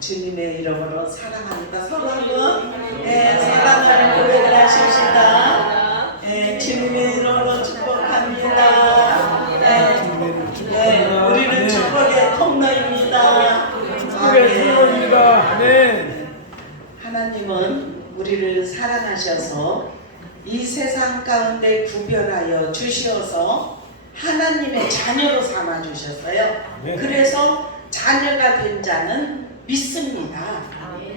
주님의 이름으로 사랑합니다. 서로 한번 사랑하는 고백을 하십시다. 주님의 이름으로 축복합니다. 우리는 축복의 통로입니다. 축복의 통로입니다. 네. 하나님은 우리를 사랑하셔서 이 세상 가운데 구별하여 주시어서 하나님의 자녀로 삼아 주셨어요. 네. 그래서 자녀가 된 자는 믿습니다.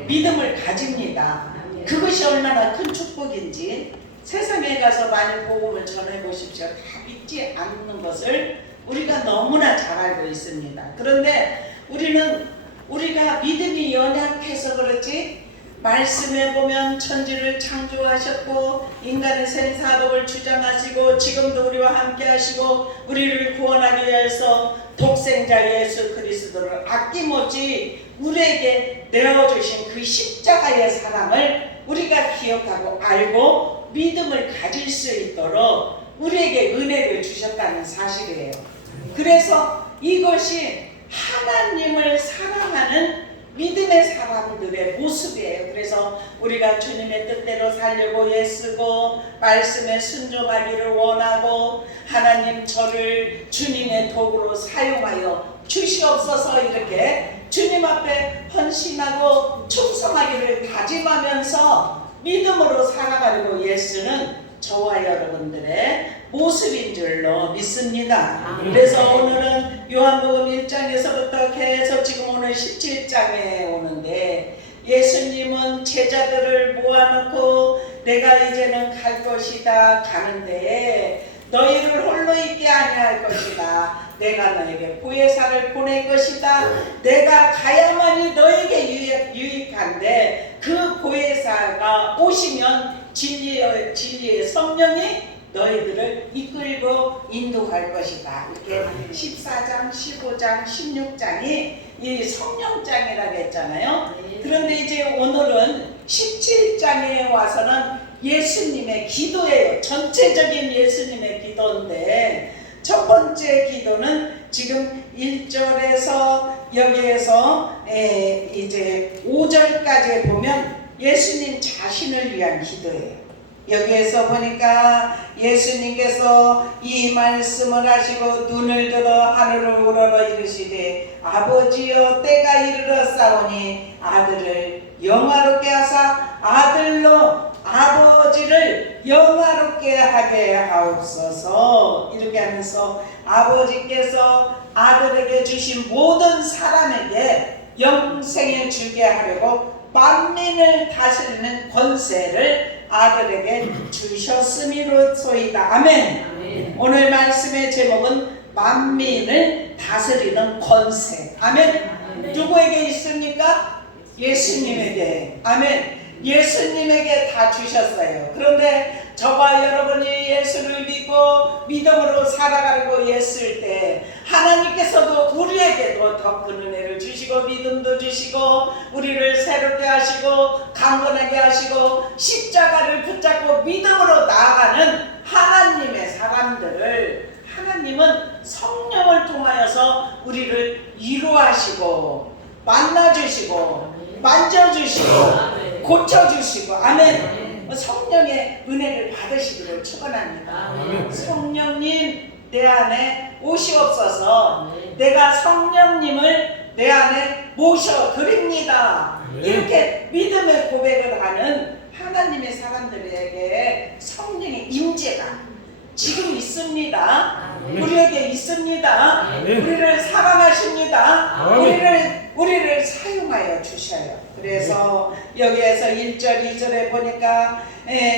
믿음을 가집니다. 그것이 얼마나 큰 축복인지 세상에 가서 많이 복음을 전해 보십시오. 다 믿지 않는 것을 우리가 너무나 잘 알고 있습니다. 그런데 우리가 믿음이 연약해서 그렇지, 말씀에 보면 천지를 창조하셨고 인간의 생사복을 주장하시고 지금도 우리와 함께 하시고 우리를 구원하기 위해서 독생자 예수 그리스도를 아낌없이 우리에게 내어주신 그 십자가의 사랑을 우리가 기억하고 알고 믿음을 가질 수 있도록 우리에게 은혜를 주셨다는 사실이에요. 그래서 이것이 하나님을 사랑하는 믿음의 사람들의 모습이에요. 그래서 우리가 주님의 뜻대로 살려고 애쓰고 말씀에 순종하기를 원하고 하나님 저를 주님의 도구로 사용하여 주시옵소서 이렇게 주님 앞에 헌신하고 충성하기를 다짐하면서 믿음으로 살아가려고 애쓰는 저와 여러분들의 모습인 줄로 믿습니다. 그래서 오늘은 요한복음 1장에서부터 계속 지금 오늘 17장에 오는데 예수님은 제자들을 모아놓고 내가 이제는 갈 것이다 가는데 너희를 홀로 있게 아니할 것이다. 내가 너에게 보혜사를 보낼 것이다. 내가 가야만이 너에게 유익한데 그 보혜사가 오시면 진리의 성령이 너희들을 이끌고 인도할 것이다. 이렇게 14장, 15장, 16장이 이 성령장이라고 했잖아요. 그런데 이제 오늘은 17장에 와서는 예수님의 기도예요. 전체적인 예수님의 기도인데 첫 번째 기도는 지금 1절에서 여기에서 이제 5절까지 보면 예수님 자신을 위한 기도예요. 여기에서 보니까 예수님께서 이 말씀을 하시고 눈을 들어 하늘을 우러러 이르시되 아버지여 때가 이르렀사오니 아들을 영화롭게 하사 아들로 아버지를 영화롭게 하게 하옵소서. 이렇게 하면서 아버지께서 아들에게 주신 모든 사람에게 영생을 주게 하려고 만민을 다스리는 권세를 아들에게 주셨음이로소이다. 아멘. 아멘. 오늘 말씀의 제목은 만민을 다스리는 권세. 아멘. 아멘. 누구에게 있습니까? 예수님에게. 아멘. 예수님에게 다 주셨어요. 그런데 저와 여러분이 예수를 믿고 믿음으로 살아가려고 했을 때 하나님께서도 우리에게도 더 큰 은혜를 주시고 믿음도 주시고 우리를 새롭게 하시고 강건하게 하시고 십자가를 붙잡고 믿음으로 나아가는 하나님의 사람들을 하나님은 성령을 통하여서 우리를 위로하시고 만나주시고 만져주시고 고쳐주시고 아멘. 성령의 은혜를 받으시기를 축원합니다. 성령님 내 안에 오시옵소서. 내가 성령님을 내 안에 모셔드립니다. 이렇게 믿음의 고백을 하는 하나님의 사람들에게 성령의 임재가 지금 있습니다. 우리에게 있습니다. 우리를 사랑하십니다. 우리를 사용하여 주셔요. 그래서 여기에서 1절 2절에 보니까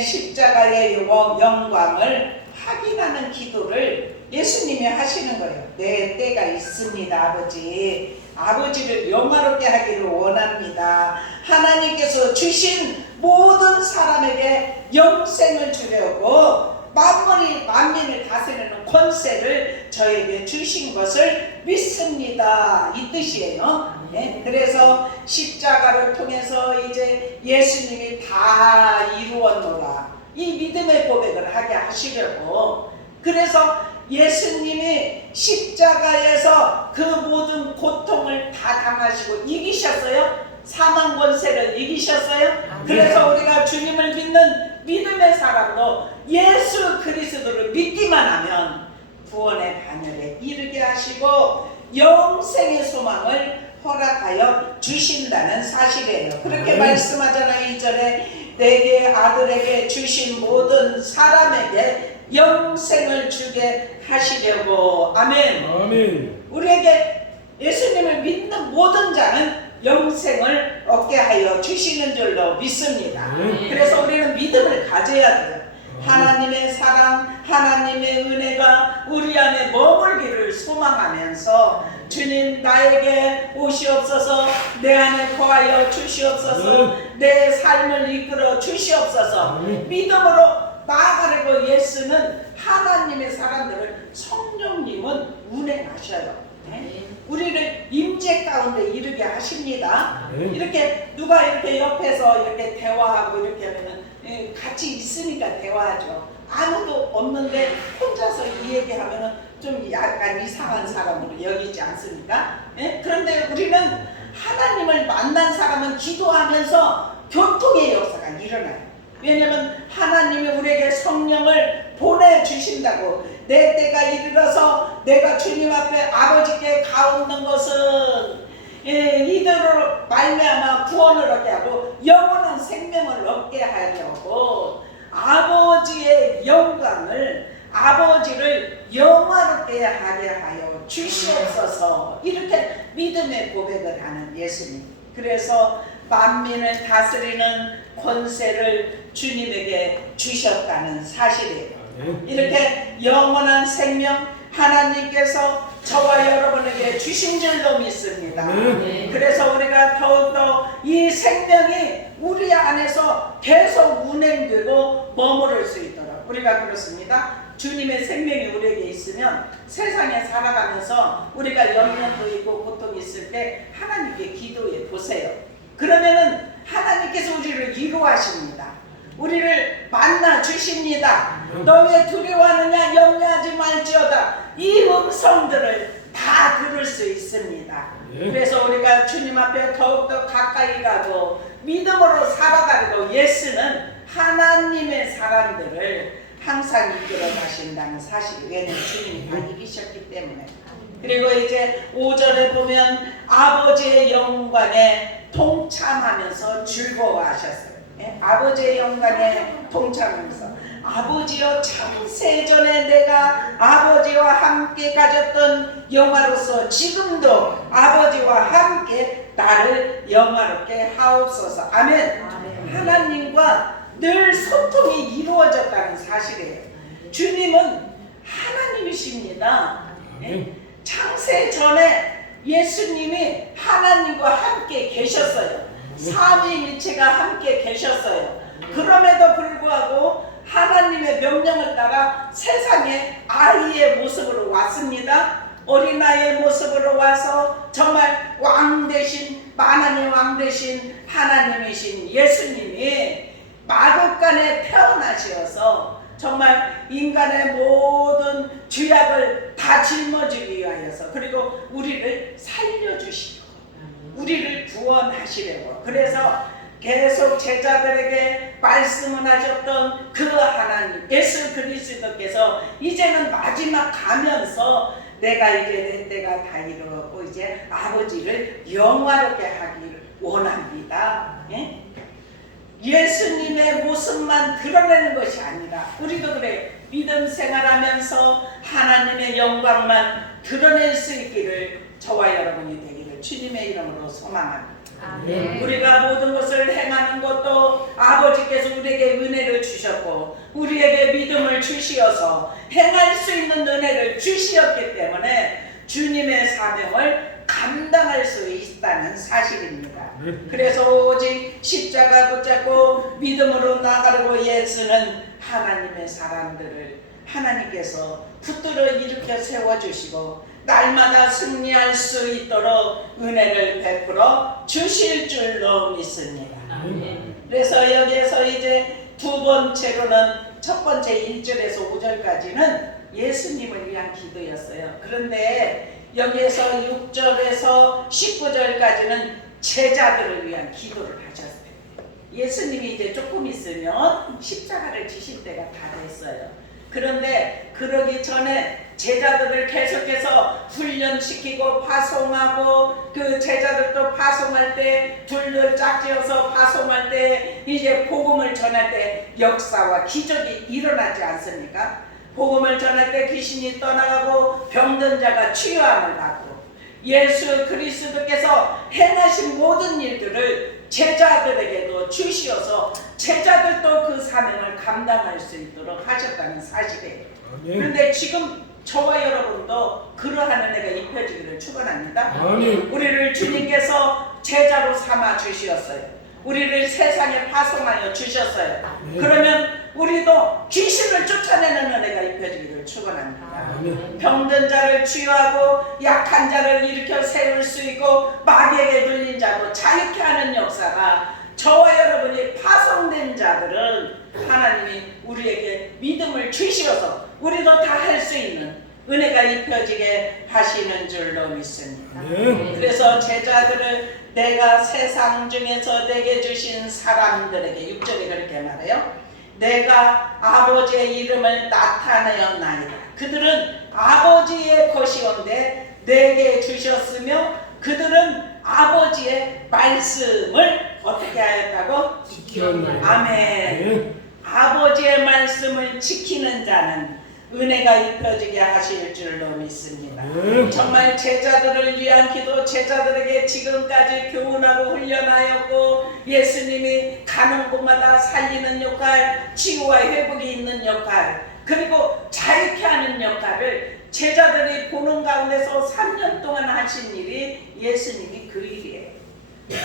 십자가의 영광을 확인하는 기도를 예수님이 하시는 거예요. 내 때가 있습니다. 아버지를 영화롭게 하기를 원합니다. 하나님께서 주신 모든 사람에게 영생을 주려고 만민을 다스리는 권세를 저에게 주신 것을 믿습니다. 이 뜻이에요. 네? 그래서 십자가를 통해서 이제 예수님이 다 이루었노라. 이 믿음의 고백을 하게 하시려고. 그래서 예수님이 십자가에서 그 모든 고통을 다 당하시고 이기셨어요. 사망 권세를 이기셨어요. 그래서 우리가 주님을 믿는 믿음의 사람도 예수 그리스도를 믿기만 하면 구원의 반열에 이르게 하시고 영생의 소망을 허락하여 주신다는 사실이에요. 그렇게 말씀하잖아요. 2절에 내게 아들에게 주신 모든 사람에게 영생을 주게 하시려고. 아멘. 아멘. 우리에게 예수님을 믿는 모든 자는 영생을 얻게 하여 주시는 줄로 믿습니다. 그래서 우리는 믿음을 가져야 돼요. 하나님의 사랑, 하나님의 은혜가 우리 안에 머물기를 소망하면서 주님 나에게 오시옵소서, 내 안에 거하여 주시옵소서, 내 삶을 이끌어 주시옵소서. 믿음으로 나아가려고 예수는 하나님의 사람들을 성령님은 운행하셔요. 우리를 임재 가운데 이르게 하십니다. 이렇게 누가 이렇게 옆에서 이렇게 대화하고 이렇게 하면은 같이 있으니까 대화하죠. 아무도 없는데 혼자서 이 얘기하면은 좀 약간 이상한 사람으로 여기지 않습니까? 그런데 우리는 하나님을 만난 사람은 기도하면서 교통의 역사가 일어나요. 왜냐하면 하나님이 우리에게 성령을 보내주신다고. 내 때가 이르러서 내가 주님 앞에 아버지께 가옵는 것은 이들로 말미암아 구원을 얻게 하고 영원한 생명을 얻게 하려고 아버지의 영광을, 아버지를 영화롭게 하게 하여 주시옵소서. 이렇게 믿음의 고백을 하는 예수님. 그래서 만민을 다스리는 권세를 주님에게 주셨다는 사실이에요. 이렇게 영원한 생명 하나님께서 저와 여러분에게 주신 줄로 믿습니다. 그래서 우리가 더욱더 이 생명이 우리 안에서 계속 운행되고 머무를 수 있도록 우리가 그렇습니다. 주님의 생명이 우리에게 있으면 세상에 살아가면서 우리가 염려도 있고 고통이 있을 때 하나님께 기도해 보세요. 그러면은 하나님께서 우리를 위로하십니다. 우리를 만나 주십니다. 너 왜 두려워하느냐, 염려하지 말지어다. 이 음성들을 다 들을 수 있습니다. 그래서 우리가 주님 앞에 더욱더 가까이 가고 믿음으로 살아가려고 예수는 하나님의 사람들을 항상 이끌어 가신다는 사실. 왜냐하면 주님이 다 이기셨기 때문에. 그리고 이제 5절에 보면 아버지의 영광에 동참하면서 즐거워하셨어요. 아버지의 영광에 동참하면서 아버지여 창세전에 내가 아버지와 함께 가졌던 영화로서 지금도 아버지와 함께 나를 영화롭게 하옵소서. 아멘. 하나님과 늘 소통이 이루어졌다는 사실이에요. 주님은 하나님이십니다. 창세전에 예수님이 하나님과 함께 계셨어요. 삼위일체가 함께 계셨어요. 그럼에도 불구하고 하나님의 명령을 따라 세상에 아이의 모습으로 왔습니다. 어린아이의 모습으로 와서 정말 왕 대신, 만왕의 왕 대신 하나님이신 예수님이 마국간에 태어나셔서 정말 인간의 모든 죄악을 다 짊어지기 위하여서, 그리고 우리를 살려주시고 우리를 구원하시려고, 그래서 계속 제자들에게 말씀을 하셨던 그 하나님 예수 그리스도께서 이제는 마지막 가면서 내가 이제 내 때가 다 이르렀고 이제 아버지를 영화롭게 하기를 원합니다. 예수님의 모습만 드러내는 것이 아니라 우리도 그래, 믿음 생활하면서 하나님의 영광만 드러낼 수 있기를 저와 여러분이 되기를 주님의 이름으로 소망합니다. 우리가 모든 것을 행하는 것도 아버지께서 우리에게 은혜를 주셨고 우리에게 믿음을 주시어서 행할 수 있는 은혜를 주시었기 때문에 주님의 사명을 감당할 수 있다는 사실입니다. 그래서 오직 십자가 붙잡고 믿음으로 나가려고 예수는 하나님의 사람들을 하나님께서 붙들어 일으켜 세워주시고 날마다 승리할 수 있도록 은혜를 베풀어 주실 줄로 믿습니다. 그래서 여기에서 이제 두 번째로는 첫 번째 1절에서 5절까지는 예수님을 위한 기도였어요. 그런데 여기에서 6절에서 19절까지는 제자들을 위한 기도를 하셨어요. 예수님이 이제 조금 있으면 십자가를 지실 때가 다 됐어요. 그런데 그러기 전에 제자들을 계속해서 훈련시키고 파송하고, 그 제자들도 파송할 때 둘둘 짝지어서 파송할 때 이제 복음을 전할 때 역사와 기적이 일어나지 않습니까? 복음을 전할 때 귀신이 떠나가고 병든 자가 치유함을 받고, 예수 그리스도께서 행하신 모든 일들을 제자들에게도 주시어서 제자들도 그 사명을 감당할 수 있도록 하셨다는 사실이에요. 그런데 지금 저와 여러분도 그러한 은혜가 입혀지기를 축원합니다. 우리를 주님께서 제자로 삼아 주시었어요. 우리를 세상에 파송하여 주셨어요. 그러면 우리도 귀신을 쫓아내는 은혜가 입혀지기를 축원합니다. 병든 자를 치유하고 약한 자를 일으켜 세울 수 있고 마귀에게 눌린 자도 자유케 하는 역사가, 저와 여러분이 파송된 자들은 하나님이 우리에게 믿음을 주시어서 우리도 다 할 수 있는 은혜가 입혀지게 하시는 줄로 믿습니다. 그래서 제자들을 내가 세상 중에서 내게 주신 사람들에게, 6절에 그렇게 말해요. 내가 아버지의 이름을 나타내었나이다. 그들은 아버지의 것이온데 내게 주셨으며 그들은 아버지의 말씀을 어떻게 하였다고? 지켰나이다. 아멘. 아버지의 말씀을 지키는 자는 은혜가 입혀지게 하실 줄로 믿습니다. 정말 제자들을 위한 기도, 제자들에게 지금까지 교훈하고 훈련하였고, 예수님이 가는 곳마다 살리는 역할, 치유와 회복이 있는 역할, 그리고 자유케 하는 역할을 제자들이 보는 가운데서 3년 동안 하신 일이 예수님이 그 일이에요.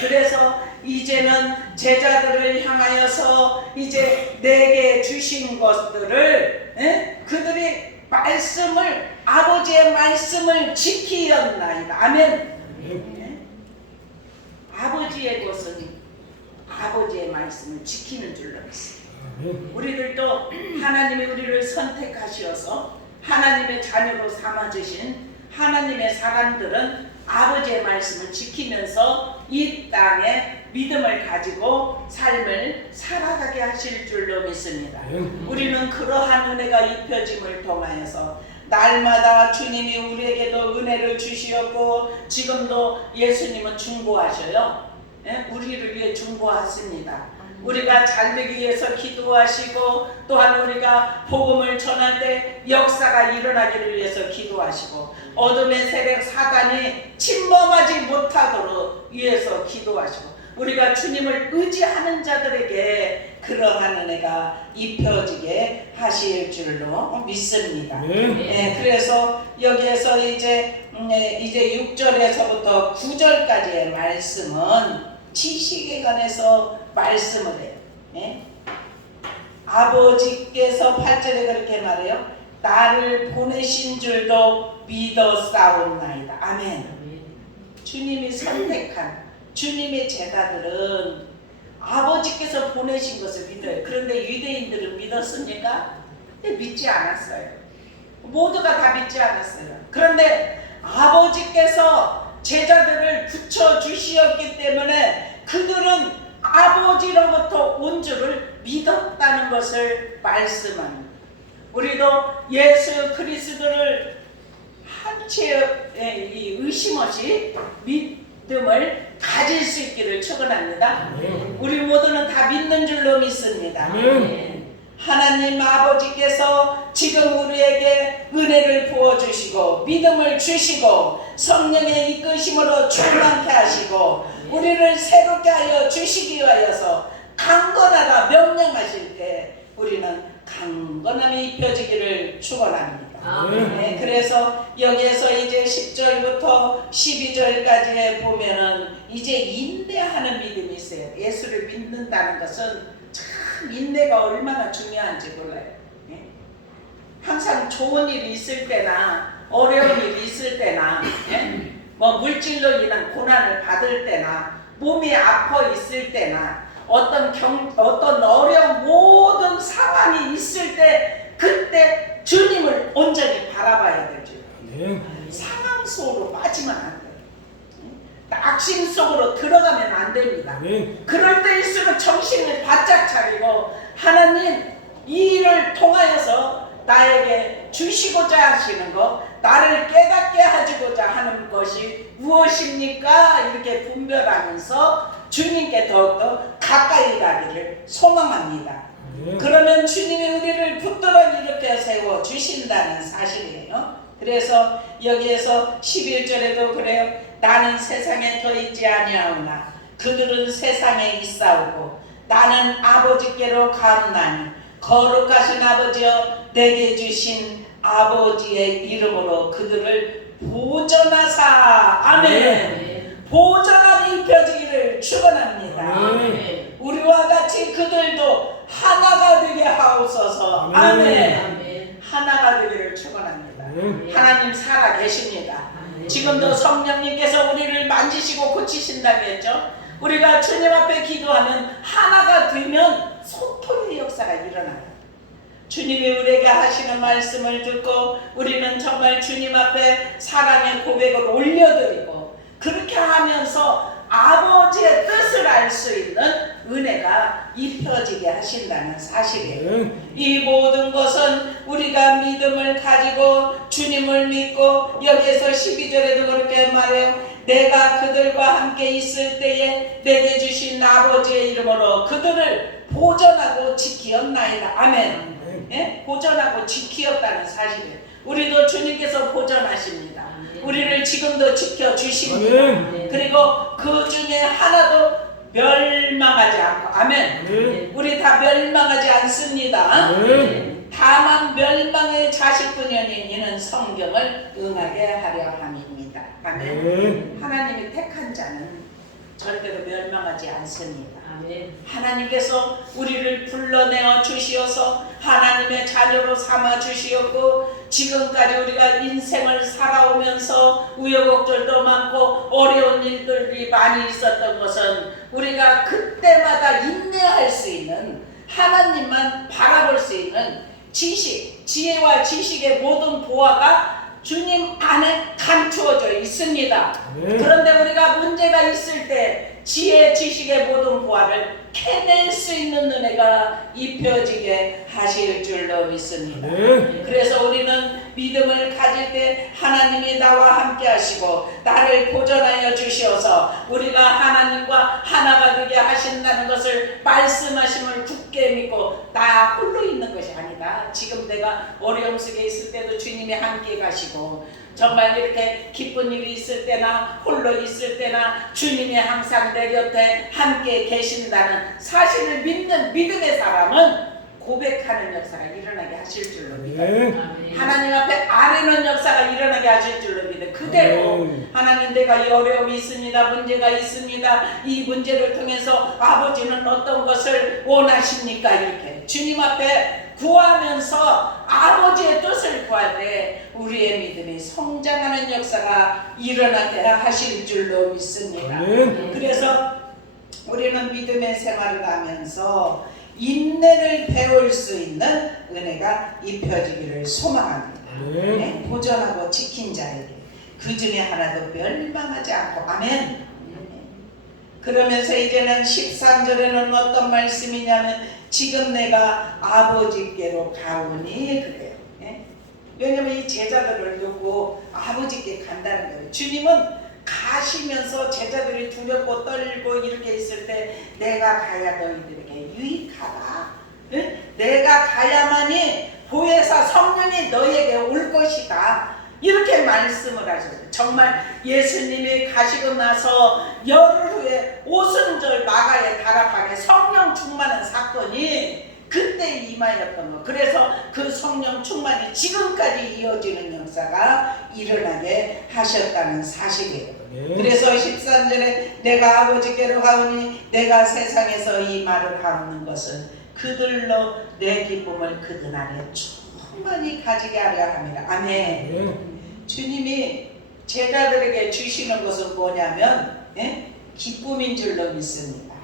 그래서 이제는 제자들을 향하여서 이제 내게 주신 것들을 그들이 말씀을, 아버지의 말씀을 지키었나이다. 아멘. 아버지의 것은 아버지의 말씀을 지키는 줄로 믿습니다. 우리들도 하나님이 우리를 선택하시어서 하나님의 자녀로 삼아주신 하나님의 사람들은 아버지의 말씀을 지키면서 이 땅에 믿음을 가지고 삶을 살아가게 하실 줄로 믿습니다. 우리는 그러한 은혜가 입혀짐을 통하여서 날마다 주님이 우리에게도 은혜를 주시었고, 지금도 예수님은 중보하셔요. 우리를 위해 중보하십니다. 우리가 잘되기 위해서 기도하시고, 또한 우리가 복음을 전할 때 역사가 일어나기를 위해서 기도하시고, 어둠의 세력 사단이 침범하지 못하도록 위해서 기도하시고, 우리가 주님을 의지하는 자들에게 그러한 은혜가 입혀지게 하실 줄로 믿습니다. 그래서 여기에서 이제 6절에서부터 9절까지의 말씀은 지식에 관해서 말씀을 해요. 아버지께서 8절에 그렇게 말해요. 나를 보내신 줄도 믿었사옵나이다. 아멘. 주님이 선택한 주님의 제자들은 아버지께서 보내신 것을 믿어요. 그런데 유대인들은 믿었습니까? 믿지 않았어요. 모두가 다 믿지 않았어요. 그런데 아버지께서 제자들을 붙여주시었기 때문에 그들은 아버지로부터 온 줄을 믿었다는 것을 말씀합니다. 우리도 예수 그리스도를 한치의 의심 없이 믿음을 가질 수 있기를 축원합니다. 우리 모두는 다 믿는 줄로 믿습니다. 하나님 아버지께서 지금 우리에게 은혜를 부어주시고 믿음을 주시고 성령의 이끄심으로 충만케 하시고 우리를 새롭게 하여 주시기 위하여서 강건하라 명령하실 때 우리는 강건함이 입혀지기를 축원합니다. 그래서 여기에서 이제 10절부터 12절까지 보면은 이제 인내하는 믿음이 있어요. 예수를 믿는다는 것은 참 인내가 얼마나 중요한지 몰라요. 항상 좋은 일이 있을 때나 어려운 일이 있을 때나 뭐 물질로 인한 고난을 받을 때나 몸이 아파 있을 때나 어떤 어려운 모든 상황이 있을 때 그때 주님을 온전히 바라봐야 될 줄. 아멘. 상황 속으로 빠지면 안 돼요. 낙심 속으로 들어가면 안 됩니다. 아멘. 그럴 때일수록 정신을 바짝 차리고 하나님 이 일을 통하여서 나에게 주시고자 하시는 것, 나를 깨닫게 해주고자 하는 것이 무엇입니까? 이렇게 분별하면서 주님께 더욱더 가까이 가기를 소망합니다. 그러면 주님이 우리를 붙들어 일으켜 세워 주신다는 사실이에요. 그래서 여기에서 11절에도 그래요. 나는 세상에 더 있지 아니하오나 그들은 세상에 있사오고 나는 아버지께로 가옵나니 거룩하신 아버지여 내게 주신 아버지의 이름으로 그들을 보전하사. 아멘. 보전함이 입혀지기를 축원합니다. 아멘. 우리와 같이 그들도 하나가 되게 하옵소서. 아멘. 하나가 되기를 축원합니다. 하나님 살아 계십니다. 지금도 성령님께서 우리를 만지시고 고치신다고 했죠. 우리가 주님 앞에 기도하면 하나가 되면 소통의 역사가 일어나요. 주님이 우리에게 하시는 말씀을 듣고 우리는 정말 주님 앞에 사랑의 고백을 올려드리고 그렇게 하면서 아버지의 뜻을 알 수 있는 은혜가 입혀지게 하신다는 사실이에요. 이 모든 것은 우리가 믿음을 가지고 주님을 믿고 여기에서 12절에도 그렇게 말해요. 내가 그들과 함께 있을 때에 내게 주신 아버지의 이름으로 그들을 보전하고 지키었나이다. 아멘. 예? 보전하고 지키었다는 사실이에요. 우리도 주님께서 보전하십니다. 우리를 지금도 지켜주십니다. 그리고 그 중에 하나도 멸망하지 않고. 아멘. 우리 다 멸망하지 않습니다. 다만 멸망의 자식뿐이 아닌 이는 성경을 응하게 하려 함입니다. 아멘. 하나님이 택한 자는 절대로 멸망하지 않습니다. 하나님께서 우리를 불러내어 주시어서 하나님의 자녀로 삼아 주시었고 지금까지 우리가 인생을 살아오면서 우여곡절도 많고 어려운 일들이 많이 있었던 것은 우리가 그때마다 인내할 수 있는 하나님만 바라볼 수 있는 지식, 지혜와 지식의 모든 보화가 주님 안에 감추어져 있습니다. 그런데 우리가 문제가 있을 때 지혜, 지식의 모든 보화를 캐낼 수 있는 은혜가 입혀지게 하실 줄로 믿습니다. 그래서 우리는 믿음을 가질 때 하나님이 나와 함께 하시고 나를 보전하여 주시어서 우리가 하나님과 하나가 되게 하신다는 것을 말씀하심을 굳게 믿고 나 홀로 있는 것이 아니다. 지금 내가 어려움 속에 있을 때도 주님이 함께 가시고 정말 이렇게 기쁜 일이 있을 때나 홀로 있을 때나 주님이 항상 내 곁에 함께 계신다는 사실을 믿는 믿음의 사람은 고백하는 역사가 일어나게 하실 줄로 믿어요. 하나님 앞에 아뢰는 역사가 일어나게 하실 줄로 믿어요. 그대로 하나님 내가 이 어려움이 있습니다. 문제가 있습니다. 이 문제를 통해서 아버지는 어떤 것을 원하십니까? 이렇게 주님 앞에 구하면서 아버지의 뜻을 구할 때 우리의 믿음이 성장하는 역사가 일어나게 하실 줄로 믿습니다. 그래서 우리는 믿음의 생활을 하면서 인내를 배울 수 있는 은혜가 입혀지기를 소망합니다. 네? 보전하고 지킨 자에게 그 중에 하나도 멸망하지 않고. 아멘. 그러면서 이제는 13절에는 어떤 말씀이냐면 지금 내가 아버지께로 가오니 그래요. 예? 왜냐면 이 제자들을 두고 아버지께 간다는 거예요. 주님은 가시면서 제자들이 두렵고 떨고 이렇게 있을 때 내가 가야 너희들에게 유익하다. 응? 내가 가야만이 보혜사 성령이 너희에게 올 것이다. 이렇게 말씀을 하셨어요. 정말 예수님이 가시고 나서 열흘 후에 오순절 마가의 다락방에 성령 충만한 사건이 그때 임하였던 거. 그래서 그 성령 충만이 지금까지 이어지는 역사가 일어나게 하셨다는 사실이에요. 그래서 13절에 내가 아버지께로 가오니 내가 세상에서 이 말을 하는 것은 그들로 내 기쁨을 그들 안에 충만히 가지게 하려 합니다. 아멘. 주님이 제자들에게 주시는 것은 뭐냐면 기쁨인 줄로 믿습니다.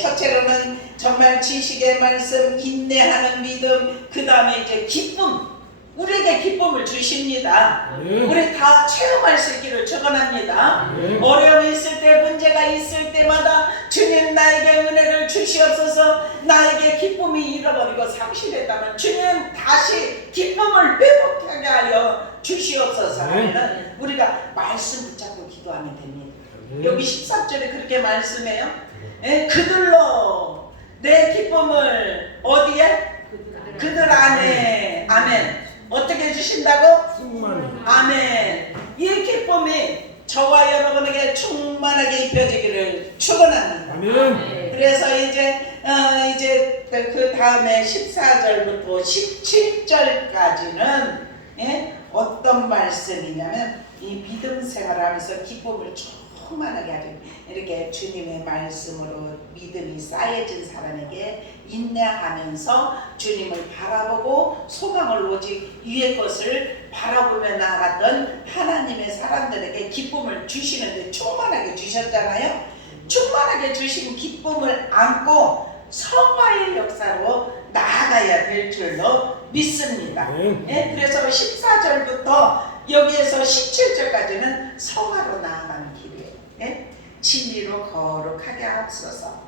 첫째로는 정말 지식의 말씀, 인내하는 믿음, 그 다음에 이제 기쁨. 우리에게 기쁨을 주십니다. 아멘. 우리 다 체험할 수 있기를 축원합니다. 아멘. 어려움이 있을 때, 문제가 있을 때마다 주님 나에게 은혜를 주시옵소서. 나에게 기쁨이 잃어버리고 상실했다면 주님 다시 기쁨을 회복하게 하여 주시옵소서 하면 우리가 말씀 붙잡고 기도하면 됩니다. 여기 13절에 그렇게 말씀해요. 그들로 내 기쁨을 어디에? 그들 안에. 아멘. 어떻게 해주신다고? 충만히. 아멘. 이 기쁨이 저와 여러분에게 충만하게 입혀지기를 축원합니다. 아멘. 그래서 이제 그 다음에 14절부터 17절까지는 어떤 말씀이냐면 이 믿음 생활하면서 기쁨을 충만하게 하죠. 이렇게 주님의 말씀으로 믿음이 쌓여진 사람에게 인내하면서 주님을 바라보고 소망을 오직 위의 것을 바라보며 나아갔던 하나님의 사람들에게 기쁨을 주시는데 충만하게 주셨잖아요. 충만하게 주신 기쁨을 안고 성화의 역사로 나아가야 될 줄로 믿습니다. 그래서 14절부터 여기에서 17절까지는 성화로 나아가는 길이에요. 진리로 거룩하게 앞서서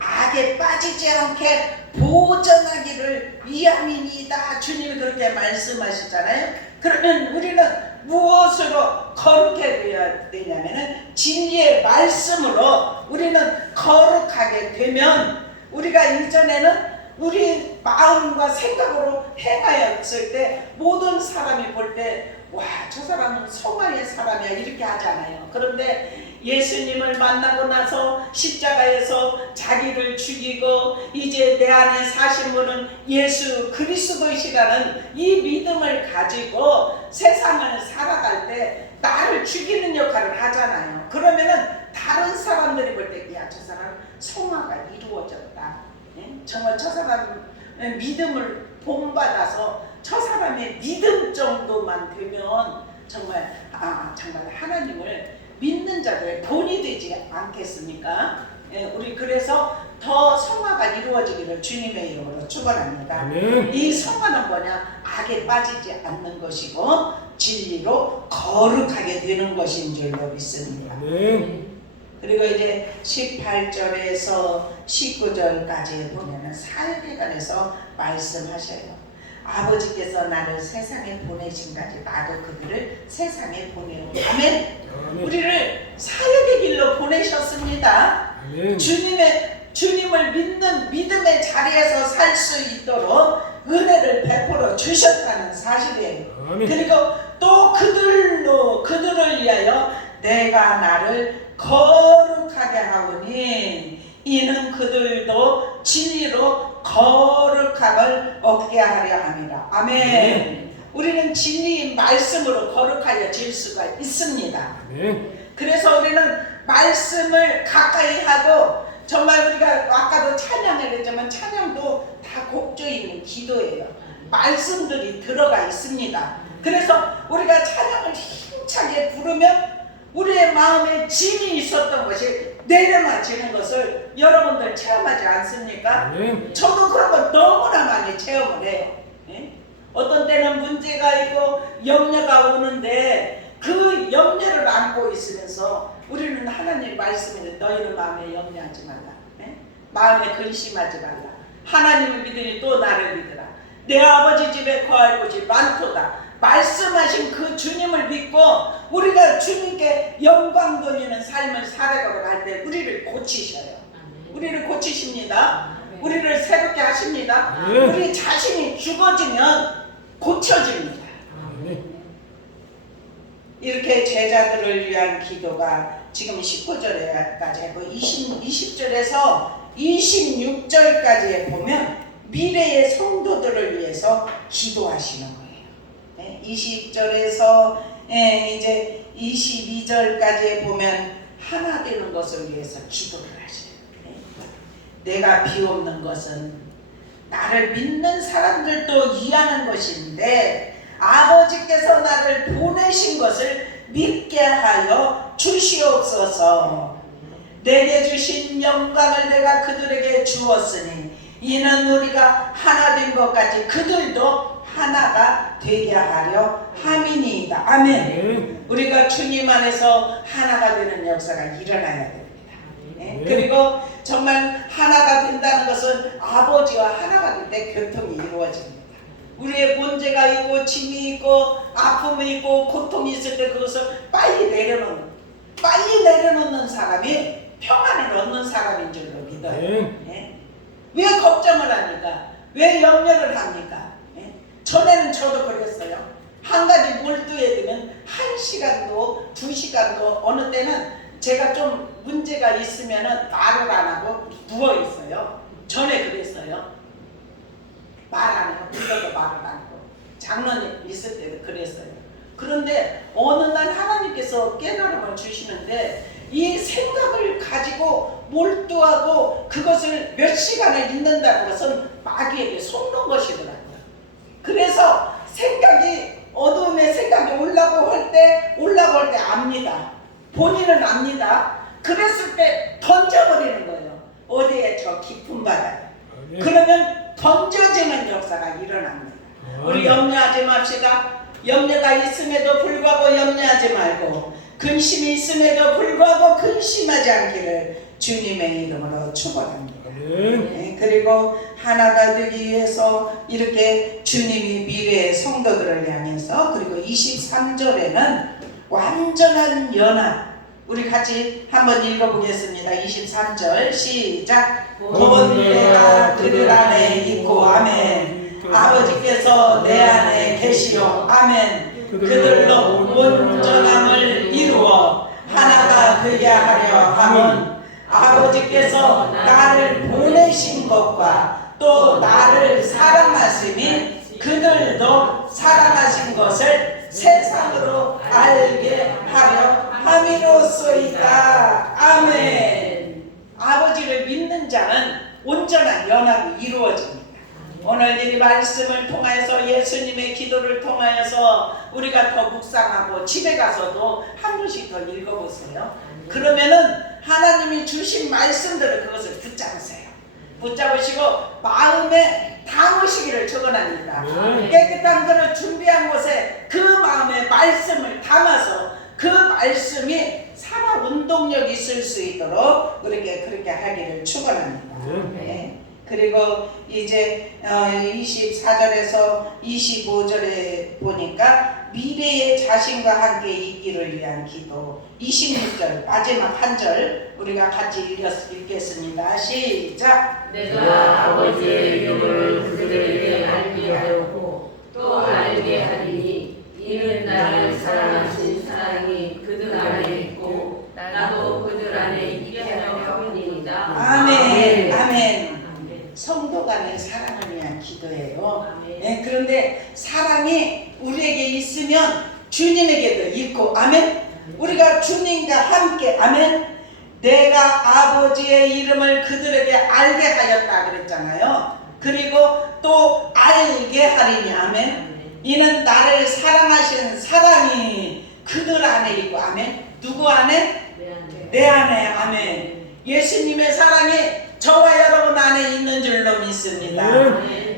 악에 빠지지 않게 보전하기를 위함이니이다. 주님이 그렇게 말씀하시잖아요. 그러면 우리는 무엇으로 거룩해 되어야 되냐면은 진리의 말씀으로 우리는 거룩하게 되면 우리가 이전에는 우리 마음과 생각으로 행하였을 때 모든 사람이 볼 때 와, 저 사람은 성화의 사람이야 이렇게 하잖아요. 그런데 예수님을 만나고 나서 십자가에서 자기를 죽이고 이제 내 안에 사신 분은 예수 그리스도이시라는 이 믿음을 가지고 세상을 살아갈 때 나를 죽이는 역할을 하잖아요. 그러면은 다른 사람들이 볼 때 야, 저 사람 성화가 이루어졌다. 정말 저 사람 믿음을 본받아서 저 사람의 믿음 정도만 되면 정말 하나님을 믿는 자들의 본이 되지 않겠습니까? 우리 그래서 더 성화가 이루어지기를 주님의 이름으로 축원합니다. 아멘. 이 성화는 뭐냐? 악에 빠지지 않는 것이고 진리로 거룩하게 되는 것인 줄로 믿습니다. 아멘. 그리고 이제 18절에서 19절까지 보면은 사역에 관해서 말씀하셔요. 아버지께서 나를 세상에 보내신까지 나도 그들을 세상에 보내오. 아멘. 우리를 사역의 길로 보내셨습니다. 아멘. 주님을 믿는 믿음의 자리에서 살 수 있도록 은혜를 베풀어 주셨다는 사실이에요. 아멘. 그리고 또 그들을 위하여 내가 나를 거룩하게 하오니 이는 그들도 진리로 거룩함을 얻게 하려 함이라. 아멘. 우리는 진리의 말씀으로 거룩하여질 수가 있습니다. 아멘. 그래서 우리는 말씀을 가까이 하고 정말 우리가 아까도 찬양을 했지만 찬양도 다 곡조 있는 기도예요. 말씀들이 들어가 있습니다. 그래서 우리가 찬양을 힘차게 부르면 우리의 마음에 짐이 있었던 것이 내려놔지는 것을 여러분들 체험하지 않습니까? 아멘. 저도 그런 걸 너무나 많이 체험을 해요. 어떤 때는 문제가 있고 염려가 오는데 그 염려를 안고 있으면서 우리는 하나님 말씀에 너희는 마음에 염려하지 말라. 마음에 근심하지 말라. 하나님을 믿으니 또 나를 믿으라. 내 아버지 집에 거할 곳이 많도다. 말씀하신 그 주님을 믿고 우리가 주님께 영광 돌리는 삶을 살아가갈 때 우리를 고치셔요. 우리를 고치십니다. 우리를 새롭게 하십니다. 우리 자신이 죽어지면 고쳐집니다. 이렇게 제자들을 위한 기도가 지금 19절까지 하고 20절에서 26절까지에 보면 미래의 성도들을 위해서 기도하시는 거예요. 20절에서 이제 22절까지에 보면 하나 되는 것을 위해서 기도를 하셔요. 내가 비옵는 것은 나를 믿는 사람들도 이해하는 것인데 아버지께서 나를 보내신 것을 믿게 하여 주시옵소서. 내게 주신 영광을 내가 그들에게 주었으니 이는 우리가 하나 된 것 같이 그들도 하나가 되게 하려 함이니이다. 아멘. 우리가 주님 안에서 하나가 되는 역사가 일어나야 됩니다. 네? 그리고 정말 하나가 된다는 것은 아버지와 하나가 될 때 교통이 이루어집니다. 우리의 문제가 있고 짐이 있고 아픔이 있고 고통이 있을 때 그것을 빨리 내려놓는 사람이 평안을 얻는 사람인 줄로 믿어요. 네? 왜 걱정을 합니까? 왜 염려를 합니까? 네? 전에는 저도 그랬어요. 한 가지 몰두에 들면 1시간도 2시간도 어느 때는 제가 좀 문제가 있으면 말을 안 하고 누워 있어요. 전에 그랬어요. 말 안 하고 불러도 말을 안 하고 장로님 있을 때도 그랬어요. 그런데 어느 날 하나님께서 깨달음을 주시는데 이 생각을 가지고 몰두하고 그것을 몇 시간을 잊는다는 것은 마귀에게 속는 것이더라고요. 그래서 생각이 어두움의 생각이 올라고 할 때 압니다. 본인은 압니다. 그랬을 때 던져버리는 거예요. 어디에? 저 깊은 바다에. 그러면 던져지는 역사가 일어납니다. 우리 염려하지 맙시다. 염려가 있음에도 불구하고 염려하지 말고 근심이 있음에도 불구하고 근심하지 않기를 주님의 이름으로 축원합니다. 네, 그리고 하나가 되기 위해서 이렇게 주님이 미래의 성도들을 향해서 그리고 23절에는 완전한 연합 우리 같이 한번 읽어보겠습니다. 23절 시작. 곧 내가 그들 안에 있고 아멘. 아버지께서 내 안에 계시오 아멘. 그들로 온전함을 이루어 하나가 되게 하려 함은 아버지께서 나를 보내신 것과 또 나를 사랑하심이 그들도 사랑하신 것을 세상으로 알게 하려 함이로소이다. 아멘. 아버지를 믿는 자는 온전한 연합이 이루어집니다. 오늘 이 말씀을 통하여서 예수님의 기도를 통하여서 우리가 더 묵상하고 집에 가서도 한 번씩 더 읽어보세요. 그러면은 하나님이 주신 말씀들을 그것을 붙잡으세요. 붙잡으시고 마음에 담으시기를 축원합니다. 깨끗한 것을 준비한 곳에 그 마음에 말씀을 담아서 그 말씀이 살아 운동력이 있을 수 있도록 그렇게 하기를 축원합니다. 네. 그리고 이제 24절에서 25절에 보니까 미래의 자신과 함께 있기를 위한 기도 26절 마지막 한 절 우리가 같이 읽겠습니다. 시작. 내가 아버지의 이름을 그들에게 알게 하였고 또 알게 하리니 이는 나를 사랑하신 사랑이 그들 안에 있고 나도 그들 안에 있게 하려 함이니이다. 아멘. 아멘. 성도 간의 사랑을 위한 기도예요. 네, 그런데 사랑이 우리에게 있으면 주님에게도 있고 아멘. 우리가 주님과 함께 아멘. 내가 아버지의 이름을 그들에게 알게 하였다 그랬잖아요. 그리고 또 알게 하리니 아멘. 이는 나를 사랑하시는 사랑이 그들 안에 있고 아멘. 누구 안에? 내 안에 아멘. 예수님의 사랑이 저와 여러분 안에 있는 줄로 믿습니다.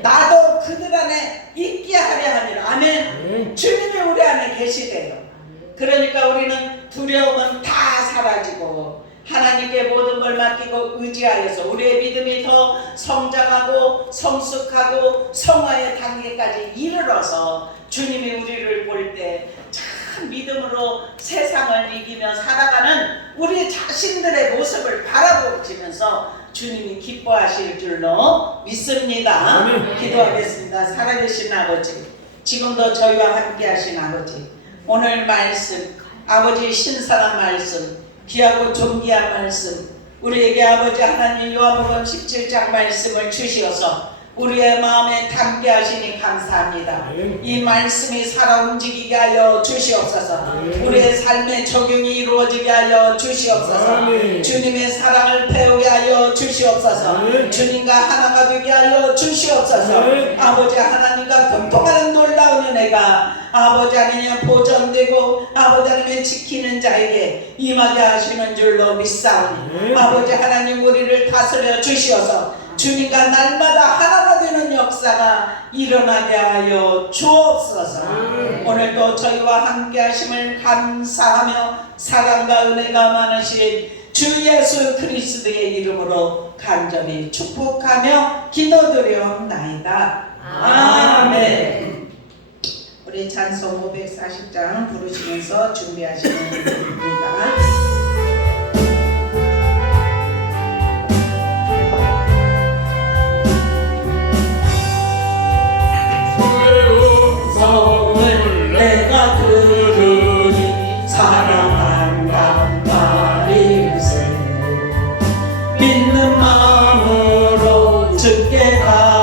나도 그들 안에 있게 하려 하니라. 아멘. 주님이 우리 안에 계시대요. 그러니까 우리는 두려움은 다 사라지고 하나님께 모든 걸 맡기고 의지하여서 우리의 믿음이 더 성장하고 성숙하고 성화의 단계까지 이르러서 주님이 우리를 볼 때 참 믿음으로 세상을 이기며 살아가는 우리 자신들의 모습을 바라보면서 주님이 기뻐하실 줄로 믿습니다. 기도하겠습니다. 살아계신 아버지, 지금도 저희와 함께 하신 아버지, 오늘 말씀, 아버지의 신선한 말씀, 귀하고 존귀한 말씀, 우리에게 아버지 하나님 요한복음 17장 말씀을 주시어서 우리의 마음에 담게 하시니 감사합니다. 이 말씀이 살아 움직이게 하여 주시옵소서. 우리의 삶에 적용이 이루어지게 하여 주시옵소서. 주님의 사랑을 배우게 하여 주시옵소서. 주님과 하나가 되게 하여 주시옵소서. 아버지 하나님과 교통하는 놀라운 은혜가 아버지 하나님 보존되고 아버지 하나님 지키는 자에게 임하게 하시는 줄로 믿사오니 아버지 하나님 우리를 다스려 주시어서 주님과 날마다 하나가 되는 역사 역사가 일어나게 하여 주옵소서. 아멘. 오늘도 저희와 함께 하심을 감사하며 사랑과 은혜가 많으신 주 예수 그리스도의 이름으로 간절히 축복하며 기도드려옵나이다. 아멘. 우리 찬송 540장 부르시면서 준비하시면 됩니다. 내가 들으니 사랑한단 말일세. 믿는 마음으로 주께 가